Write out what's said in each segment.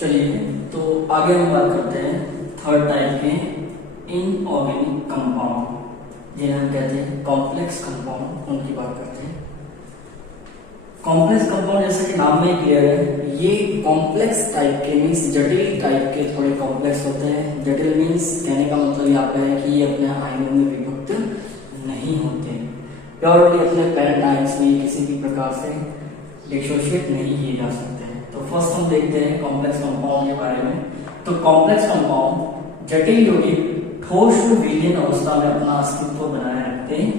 चलिए तो आगे हम बात करते हैं थर्ड टाइप के इनऑर्गेनिक कंपाउंड जिन्हें हम कहते हैं कॉम्प्लेक्स कंपाउंड, उनकी बात करते हैं। कॉम्प्लेक्स कंपाउंड जैसे कि नाम में क्लियर है, ये कॉम्प्लेक्स टाइप के मीन्स जटिल टाइप के थोड़े कॉम्प्लेक्स होते हैं। जटिल मीन्स कहने का मतलब यहाँ पे है कि ये अपने आयनों में विभक्त नहीं होते, प्योरली अपने पेरेंट आयन्स में किसी भी प्रकार से डिसोशिएट नहीं किए जा सकते। तो फर्स्ट हम देखते हैं कॉम्प्लेक्स कंपाउंड के बारे में। तो कॉम्प्लेक्स कंपाउंड जटिल यौगिक ठोस टू विलीन अवस्था में अपना अस्तित्व बनाए रखते हैं।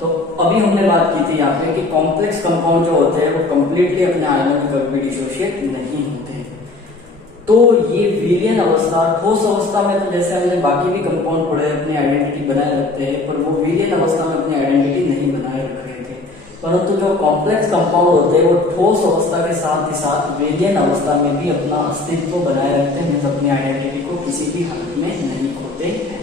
तो अभी हमने बात की थी यहाँ पे कि कॉम्प्लेक्स कंपाउंड जो होते हैं वो कंप्लीटली अपने आयनों में कभी डिसोशिएट नहीं होते। तो ये विलीन अवस्था, ठोस अवस्था में तो जैसे हमने बाकी भी कंपाउंड पढ़े अपनी आइडेंटिटी बनाए रखते हैं, पर वो विलीन अवस्था में अपनी आइडेंटिटी नहीं बनाए रख रहे थे। परंतु जो कॉम्प्लेक्स कंपाउंड होते हैं वो ठोस अवस्था के साथ ही साथ विलीन अवस्था में भी अपना अस्तित्व बनाए रखते हैं, अपनी आइडेंटिटी को किसी भी हालत में नहीं खोते हैं।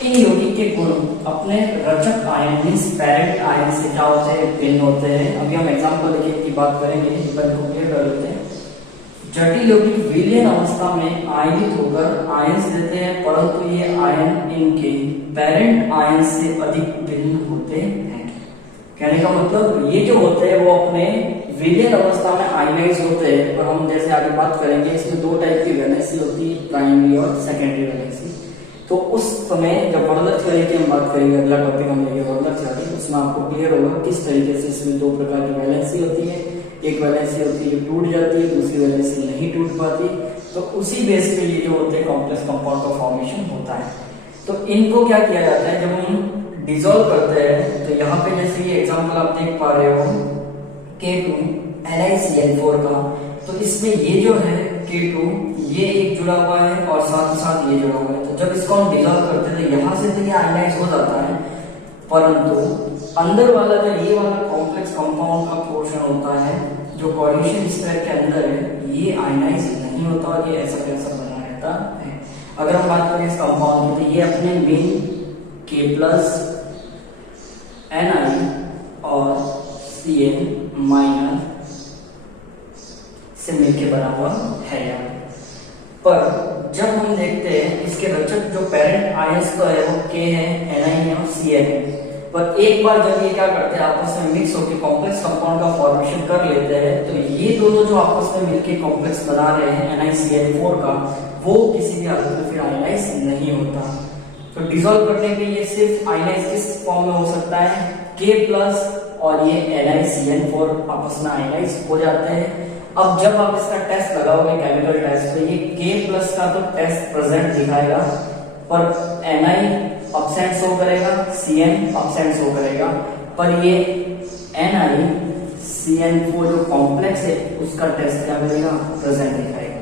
इन यौगिक के गुण अपने रचक आयन मींस पेरेंट आयन से क्या होते हैं, भिन्न होते हैं। अभी हम एग्जांपल लेके की बात करेंगे, पर को क्लियर कर लेते हैं। जटिल यौगिक विलीन अवस्था में आयनित होकर आयन्स देते हैं, परंतु ये आयन इनके पेरेंट आयन से अधिक भिन्न होते हैं। कहने का मतलब ये जो होते हैं वो अपने विलीन अवस्था में आयनाइज होते हैं, और हम जैसे आगे बात करेंगे इसमें दो टाइप की वैलेंसी होती है, प्राइमरी और सेकेंडरी वैलेंसी। तो उस समय जब वर्नर थ्योरी की हम बात करेंगे, अगला टॉपिक हम लेंगे वर्नर थ्योरी, उसमें आपको क्लियर होगा किस तरीके से इसमें दो प्रकार की वैलेंसी होती है। एक वैलेंसी होती है जो टूट जाती है, दूसरी वैलेंसी नहीं टूट पाती। तो उसी बेस पे ये जो होते हैं कॉम्प्लेक्स कंपाउंड का फॉर्मेशन होता है। तो इनको क्या किया जाता है जब हम डिसॉल्व करते हैं, तो यहाँ पे जैसे ये एग्जांपल आप देख पा रहे हो K2NiCl4 का, तो इसमें ये जो है K2 ये एक जुड़ा हुआ है और साथ ही साथ ये जुड़ा हुआ है। तो जब इसको हम डिसॉल्व करते हैं तो यहाँ से तो ये आयनाइज हो जाता है, परंतु अंदर वाला जो ये वाला कॉम्प्लेक्स कंपाउंड का पोर्शन होता है जो कोऑर्डिनेशन स्फीयर के अंदर है, ये आयनाइज नहीं होता और ये ऐसा कैसा बना रहता है। अगर हम बात करें इस कंपाउंड की, तो ये अपने मेन K+ Ni और Cn- से मिलके बना हुआ है यहाँ। पर जब हम देखते हैं इसके रचक जो पेरेंट आयंस तो है वो K है, Ni और Cn है, पर एक बार जब ये क्या करते हैं आपस में मिक्स होकर कॉम्प्लेक्स कंपाउंड का फॉर्मेशन कर लेते हैं, तो ये दोनों जो आपस में मिलके कॉम्प्लेक्स बना रहे हैं NiCl4 का, वो किसी भी हालत में फिर आयनाइज नहीं होता। तो डिसॉल्व करने पे ये सिर्फ आयनाइज किस फॉर्म में हो सकता है, K+ और ये NiCl4 आपस में आयनाइज हो जाते हैं। अब जब आप इसका टेस्ट लगाओगे केमिकल टेस्ट, तो ये K+ का तो टेस्ट प्रेजेंट दिखाएगा, पर Ni एब्सेंट शो करेगा, Cn एब्सेंट शो करेगा, पर ये NiCl4 जो कॉम्प्लेक्स है उसका टेस्ट क्या करेगा, प्रेजेंट दिखाएगा।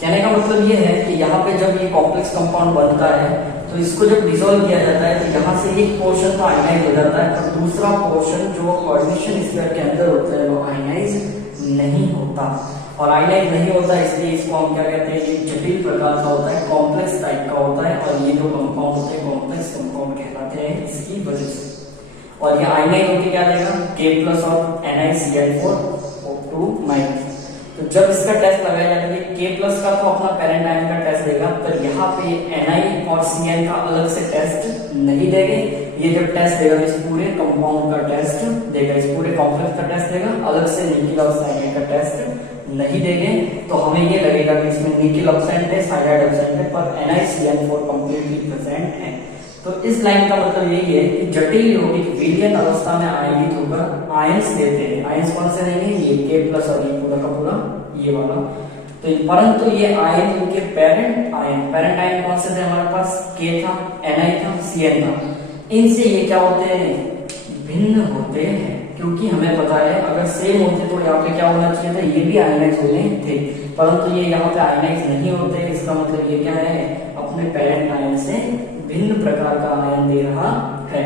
कहने का मतलब ये है कि यहाँ पे जब ये कॉम्प्लेक्स कंपाउंड बनता है तो इसको जब डिसॉल्व किया जाता है तो यहाँ से एक पोर्शन तो आयनाइज हो जाता है, और दूसरा पोर्शन जो कोऑर्डिनेशन स्फीयर के अंदर होता है वो आयनाइज नहीं होता। और आयनाइज नहीं होता इसलिए इसको हम क्या कहते हैं, ये जटिल प्रकार का होता है, कॉम्प्लेक्स टाइप का होता है, और ये जो कंपाउंड होते हैं कॉम्प्लेक्स कंपाउंड कहलाते हैं इसकी वजह से। और ये आयनाइज होकर क्या देगा, K+ और NiCl4 O2-। तो जब इसका टेस्ट लगाया जाएगा K+ का तो अपना पेरेंट आयन का टेस्ट देगा, पर यहाँ पे Ni और Cn का अलग से टेस्ट नहीं देंगे। ये जब टेस्ट देगा इस पूरे कंपाउंड का टेस्ट देगा, इस पूरे कॉम्प्लेक्स का टेस्ट देगा, अलग से निकिल और साइनाइड का टेस्ट नहीं देंगे। तो हमें ये लगेगा कि इसमें निकिल एब्सेंट है, साइनाइड एब्सेंट है, पर NiCl4 कंप्लीटली प्रेजेंट है। तो इस लाइन का मतलब यही है कि जटिल यौगिक विलीन अवस्था में आयनित होकर आयंस देते हैं। आयंस कौन से देंगे, ये K+ और ये पूरा का पूरा ये वाला। तो परंतु ये आयन इनके पेरेंट आयन कौन से थे हमारे पास, K था, Ni था, Cn था। इनसे ये क्या होते हैं, भिन्न होते हैं, क्योंकि हमें पता है अगर सेम होते तो यहाँ पे क्या होना चाहिए था, ये भी आयनाइज होने थे, परंतु ये यहाँ पे आयनाइज नहीं होते। इसका मतलब ये क्या है, अपने पेरेंट आयन से भिन्न प्रकार का आयन दे रहा है।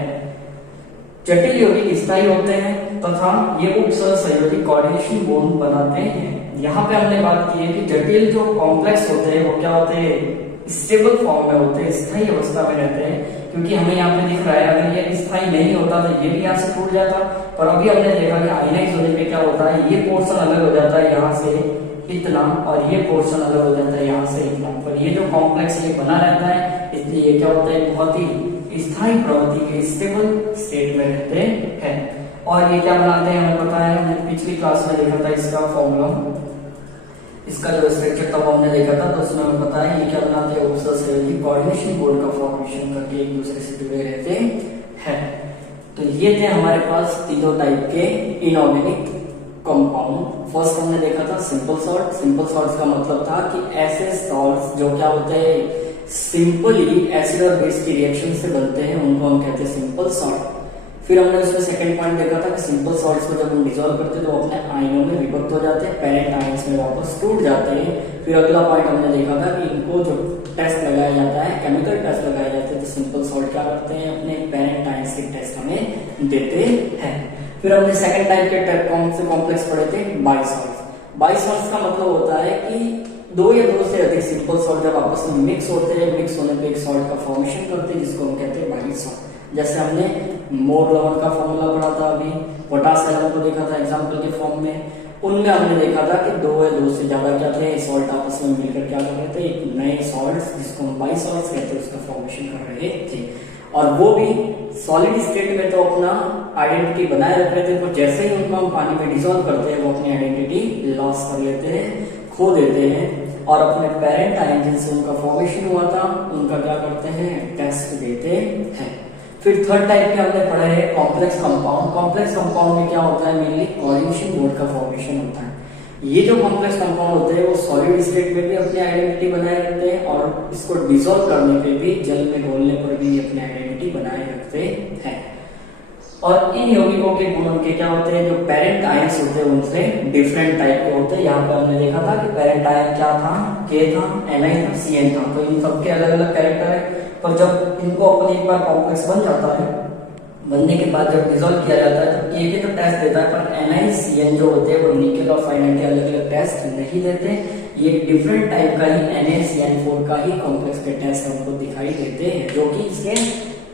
जटिल यौगिक स्थायी होते हैं तथा ये उपसहसंयोजी कोऑर्डिनेशन बॉन्ड बनाते हैं। यहाँ पे हमने बात की है कि जटिल जो कॉम्प्लेक्स होते हैं वो क्या होते हैं, स्टेबल फॉर्म में होते हैं, स्थायी अवस्था में रहते हैं, क्योंकि हमें यहाँ पे दिख रहा है अगर ये स्थायी नहीं होता तो ये भी यहाँ से टूट जाता। पर अभी हमने देखा कि आयनाइज होने पे क्या होता है, ये पोर्शन अलग हो जाता है यहाँ से, इतना, और ये पोर्शन अलग हो जाता है यहाँ से इतना, पर ये जो कॉम्प्लेक्स ये बना रहता है, इसलिए ये क्या होता है, बहुत ही स्थायी प्रवृत्ति के स्टेबल स्टेट में रहते हैं। और ये क्या बनाते हैं हमें पता है, हमने पिछली क्लास में देखा था इसका फॉर्मूला, इसका जो स्ट्रक्चर था वो हमने देखा था, तो उसमें हमें पता है ये क्या बनाते हैं, कोऑर्डिनेशन बोर्ड का फॉर्मेशन करके एक दूसरे से जुड़े रहते हैं। तो ये थे हमारे पास तीनों टाइप के इनऑर्गेनिक कंपाउंड। फर्स्ट हमने देखा था सिंपल सॉल्ट। सिंपल सॉल्ट का मतलब था कि ऐसे सॉल्ट्स जो क्या होते हैं, सिंपली एसिड और बेस की रिएक्शन से बनते हैं, उनको हम कहते हैं सिंपल सॉल्ट। फिर हमने उसमें सेकंड पॉइंट देखा था कि सिंपल सॉल्ट्स को जब हम डिसॉल्व करते हैं तो अपने आयनों में विभक्त हो जाते हैं, पेरेंट आयंस में वापस टूट जाते हैं। फिर अगला पॉइंट हमने देखा था कि इनको जो टेस्ट लगाया जाता है, केमिकल टेस्ट लगाए जाते हैं, तो सिंपल सॉल्ट क्या करते हैं, अपने पेरेंट आयंस के टेस्ट हमें देते हैं। फिर हमने सेकंड टाइप के कौन से कॉम्प्लेक्स पढ़े थे, बाइसॉल्ट्स। बाइसॉल्ट्स का मतलब होता है कि दो या दो से अधिक सिंपल सॉल्ट जब आपस में मिक्स होते हैं, मिक्स होने पे एक सॉल्ट का फॉर्मेशन करते हैं, जिसको हम कहते हैं बाइसॉल्ट। जैसे हमने मोर लवण का फॉर्मूला पढ़ा था, अभी पोटास एलम को देखा था एग्जांपल के फॉर्म में, उनमें हमने देखा था कि दो या दो से ज्यादा क्या थे, सॉल्ट आपस में मिलकर क्या कर रहे थे, एक नए सॉल्ट जिसको हम बाइसॉल्ट्स कहते हैं उसका फॉर्मेशन कर रहे थे। और वो भी सॉलिड स्टेट में तो अपना आइडेंटिटी बनाए रख रहे थे, तो जैसे ही उनको हम पानी में डिसॉल्व करते हैं वो अपनी आइडेंटिटी लॉस कर लेते हैं, खो देते हैं, और अपने पेरेंट आयन जिनसे उनका फॉर्मेशन हुआ था उनका क्या करते हैं, टेस्ट देते हैं। फिर थर्ड टाइप के हमने पढ़ा है कॉम्प्लेक्स कंपाउंड। कॉम्प्लेक्स कंपाउंड में क्या होता है, मेनली कोऑर्डिनेशन बोर्ड का फॉर्मेशन होता है। ये जो कॉम्प्लेक्स कंपाउंड होते हैं वो सॉलिड स्टेट में भी अपनी आइडेंटिटी बनाए रखते हैं, और इसको डिसॉल्व करने पे भी, जल में घोलने पर भी अपनी आइडेंटिटी बनाए रखते हैं। और इन यौगिकों के गुण उनके क्या होते हैं, जो पेरेंट आयंस होते हैं उनसे डिफरेंट टाइप के होते हैं। यहाँ पर हमने देखा था कि पेरेंट आयन क्या था, के था, Ni था, Cn था, तो इन सबके अलग अलग कैरेक्टर है। पर जब इनको अपन एक बार कॉम्प्लेक्स बन जाता है, बनने के बाद जब डिसॉल्व किया जाता है तो के तो टेस्ट देता है, पर NiCN जो होते हैं वो निकेल और साइनाइड के अलग अलग टेस्ट नहीं देते। ये डिफरेंट टाइप का ही NaCN4 का ही कॉम्प्लेक्स के टेस्ट हमको दिखाई देते हैं, जो कि इसके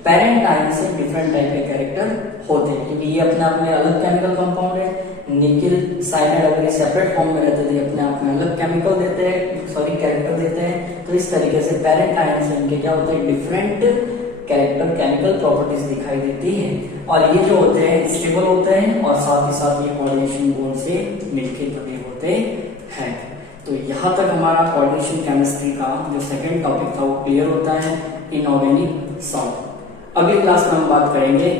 पेरेंट आयन से डिफरेंट टाइप के कैरेक्टर होते हैं, क्योंकि ये अपने आप में अलग केमिकल कंपाउंड है। निकेल साइनाइड अगर सेपरेट फॉर्म में रहते थे, अपने आप में अलग केमिकल देते हैं, सॉरी कैरेक्टर देते हैं। तो इस तरीके से पेरेंट आयन से इनके क्या होते हैं, डिफरेंट कैरेक्टर, केमिकल प्रॉपर्टीज दिखाई देती है। और ये जो होते हैं स्टेबल होते हैं, और साथ ही साथ ये कोऑर्डिनेशन बोर्ड से मिलकर बने होते हैं। तो यहाँ तक हमारा कोऑर्डिनेशन केमिस्ट्री का जो सेकंड टॉपिक था वो क्लियर होता है, इनऑर्गेनिक सॉल्ट। अगली क्लास में हम बात करेंगे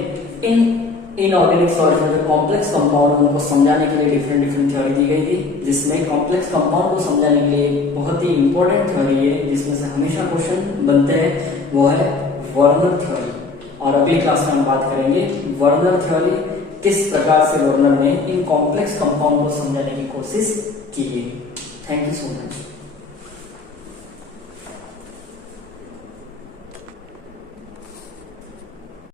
इनऑर्गेनिक सॉल्ट में जो कॉम्प्लेक्स कंपाउंड उनको समझाने के लिए डिफरेंट थ्योरी दी गई थी, जिसमें कॉम्प्लेक्स कंपाउंड को समझाने के लिए बहुत ही इंपॉर्टेंट थ्योरी है जिसमें से हमेशा क्वेश्चन बनते हैं, वो है वर्नर थ्योरी। और अगली क्लास में हम बात करेंगे वर्नर थ्योरी, किस प्रकार से वर्नर ने इन कॉम्प्लेक्स कंपाउंड को समझाने की कोशिश की है। Thank you so much.